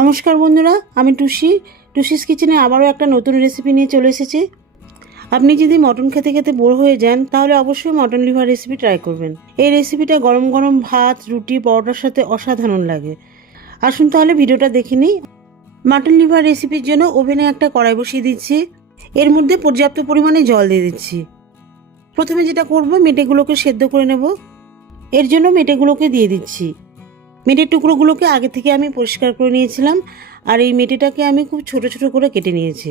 নমস্কার বন্ধুরা, আমি টুসিস কিচেনে আবারও একটা নতুন রেসিপি নিয়ে চলে এসেছি। আপনি যদি মটন খেতে খেতে বোর হয়ে যান তাহলে অবশ্যই মটন লিভার রেসিপি ট্রাই করবেন। এই রেসিপিটা গরম গরম ভাত, রুটি, পরোটার সাথে অসাধারণ লাগে। আসুন তাহলে ভিডিওটা দেখে নিই। মটন লিভার রেসিপির জন্য ওভেনে একটা কড়াই বসিয়ে দিচ্ছি। এর মধ্যে পর্যাপ্ত পরিমাণে জল দিয়ে দিচ্ছি। প্রথমে যেটা করব, মেটেগুলোকে সেদ্ধ করে নেব। এর জন্য মেটেগুলোকে দিয়ে দিচ্ছি। মেটের টুকরোগুলোকে আগে থেকে আমি পরিষ্কার করে নিয়েছিলাম, আর এই মেটেটাকে আমি খুব ছোট ছোট করে কেটে নিয়েছি।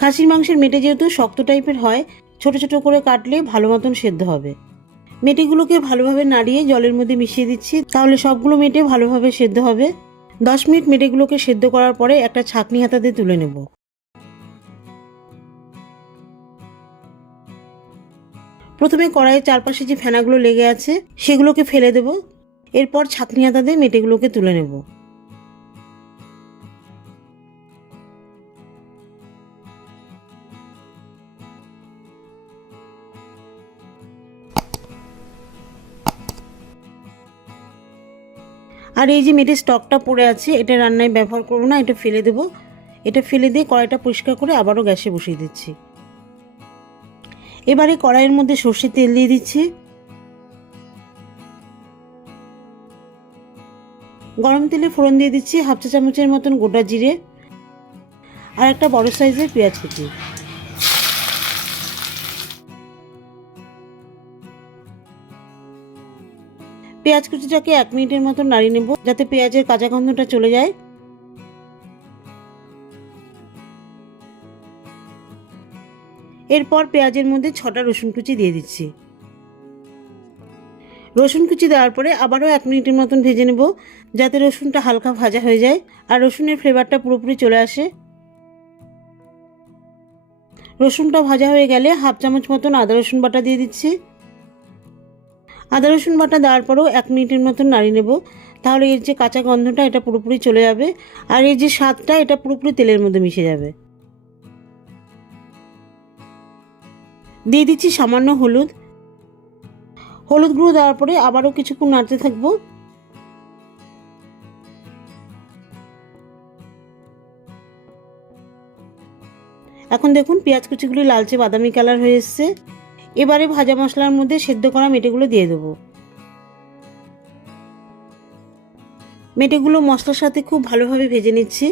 খাসির মাংসের মেটে যেহেতু শক্ত টাইপের হয়, ছোট ছোট করে কাটলে ভালো মতন সেদ্ধ হবে। মেটেগুলোকে ভালোভাবে নাড়িয়ে জলের মধ্যে মিশিয়ে দিচ্ছি, তাহলে সবগুলো মেটে ভালোভাবে সেদ্ধ হবে। 10 মিনিট মেটেগুলোকে সেদ্ধ করার পরে একটা ছাঁকনি হাতাতে তুলে নেব। প্রথমে কড়াইয়ের চারপাশে যে ফেনাগুলো লেগে আছে সেগুলোকে ফেলে দেব। এরপর ছাঁকনি হাতাতে মেটেগুলোকে তুলে নেব। আর এই যে মেটের স্টকটা পড়ে আছে, এটা রান্নায় ব্যবহার করবো না, এটা ফেলে দেবো। এটা ফেলে দিয়ে কড়াইটা পরিষ্কার করে আবারও গ্যাসে বসিয়ে দিচ্ছি। এবারে কড়াইয়ের মধ্যে সর্ষের তেল দিয়ে দিচ্ছি। গরম তেলে ফোড়ন দিয়ে দিচ্ছি হাফ চা চামচের মতন গোটা জিরে আর একটা বড় সাইজের পেঁয়াজ কুচি। পেঁয়াজ কুচিটাকে 1 মিনিটের মতন নাড়িয়ে নেব, যাতে পেঁয়াজের কাঁচা গন্ধটা চলে যায়। এরপর পেঁয়াজের মধ্যে 6টা রসুন কুচি দিয়ে দিচ্ছি। রসুন কুচি দেওয়ার পরে আবারও 1 মিনিটের মতন ভেজে নেব, যাতে রসুনটা হালকা ভাজা হয়ে যায় আর রসুনের ফ্লেভারটা পুরোপুরি চলে আসে। রসুনটা ভাজা হয়ে গেলে হাফ চামচ মতন আদা রসুন বাটা দিয়ে দিচ্ছি। আদা রসুন বাটা দেওয়ার পরেও 1 মিনিটের মতন নাড়িয়ে নেব, তাহলে এর যে কাঁচা গন্ধটা এটা পুরোপুরি চলে যাবে আর এর যে স্বাদটা এটা পুরোপুরি তেলের মধ্যে মিশে যাবে। দিয়ে দিচ্ছি সামান্য হলুদ গুঁড়ো দেওয়ার পরে আবারও কিছুক্ষণ নাড়তে থাকবো। এখন দেখুন পেঁয়াজ কুচিগুলি লালচে বাদামি কালার হয়ে এসছে। এবারে ভাজা মশলার মধ্যে সেদ্ধ করা মেটেগুলো দিয়ে দেবো। মেটেগুলো মশলার সাথে খুব ভালোভাবে ভেজে নিচ্ছি।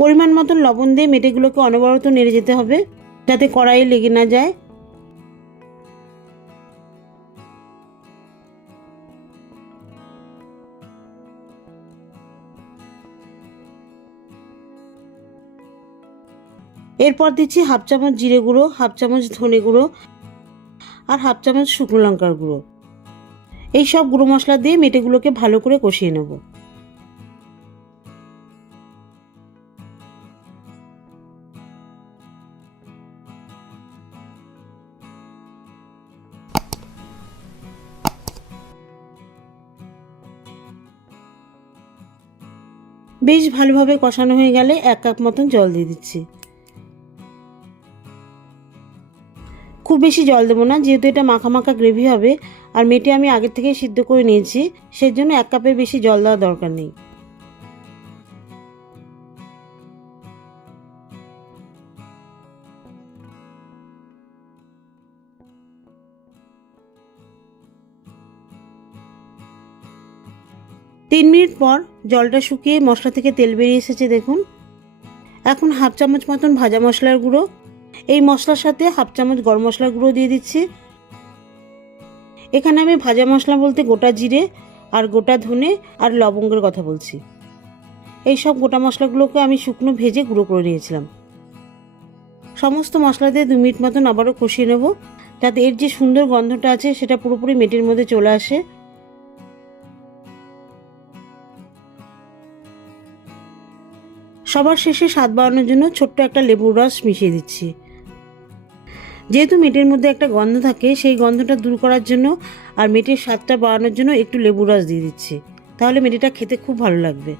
পরিমাণ মতন লবণ দিয়ে মেটেগুলোকে অনবরত নেড়ে যেতে হবে, যাতে কড়াইয়ে লেগে না যায়। এরপর দিচ্ছি হাফ চামচ জিরে গুঁড়ো, হাফ চামচ ধনে গুঁড়ো আর হাফ চামচ শুকনো লঙ্কার গুঁড়ো। এই সব গুঁড়ো মশলা দিয়ে মেটেগুলোকে ভালো করে কষিয়ে নেব। বেশ ভালোভাবে কষানো হয়ে গেলে 1 কাপ মতন জল দিয়ে দিচ্ছি। খুব বেশি জল দেবো না, যেহেতু এটা মাখা মাখা গ্রেভি হবে আর মেটে আমি আগের থেকে সিদ্ধ করে নিয়েছি, সেজন্য 1 কাপের বেশি জল দেওয়ার দরকার নেই। তিন মিনিট পর জলটা শুকিয়ে মশলা থেকে তেল বেরিয়ে এসেছে দেখুন। এখন হাফ চামচ মতন ভাজা মশলার গুঁড়ো, এই মশলার সাথে হাফ চামচ গরম মশলার গুঁড়ো দিয়ে দিচ্ছি। এখানে আমি ভাজা মশলা বলতে গোটা জিরে আর গোটা ধনে আর লবঙ্গের কথা বলছি। এই সব গোটা মশলাগুলোকে আমি শুকনো ভেজে গুঁড়ো করে নিয়েছিলাম। সমস্ত মশলা দিয়ে 2 মিনিট মতন আবারও কষিয়ে নেব, যাতে এর যে সুন্দর গন্ধটা আছে সেটা পুরোপুরি মেটের মধ্যে চলে আসে। সবার শেষে স্বাদ বাড়ানোর জন্য ছোট্ট একটা লেবুর রস মিশিয়ে দিচ্ছি। যেহেতু মেটের মধ্যে একটা গন্ধ থাকে, সেই গন্ধটা দূর করার জন্য আর মেটের স্বাদটা বাড়ানোর জন্য একটু লেবুর রস দিয়ে দিচ্ছি, তাহলে মেটেটা খেতে খুব ভালো লাগবে।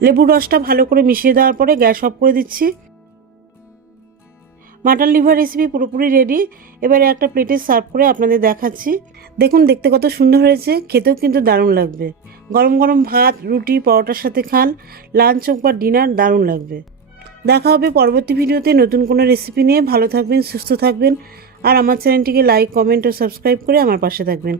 লেবুর রসটা ভালো করে মিশিয়ে দেওয়ার পরে গ্যাস অফ করে দিচ্ছি। মাটন লিভার রেসিপি পুরোপুরি রেডি। এবারে একটা প্লেটে সার্ভ করে আপনাদের দেখাচ্ছি। দেখুন দেখতে কত সুন্দর হয়েছে, খেতেও কিন্তু দারুণ লাগবে। গরম গরম ভাত, রুটি, পরোটার সাথে খান, লাঞ্চ হোক বা ডিনার, দারুণ লাগবে। দেখা হবে পরবর্তী ভিডিওতে নতুন কোনো রেসিপি নিয়ে। ভালো থাকবেন, সুস্থ থাকবেন, আর আমার চ্যানেলটিকে লাইক, কমেন্ট ও সাবস্ক্রাইব করে আমার পাশে থাকবেন।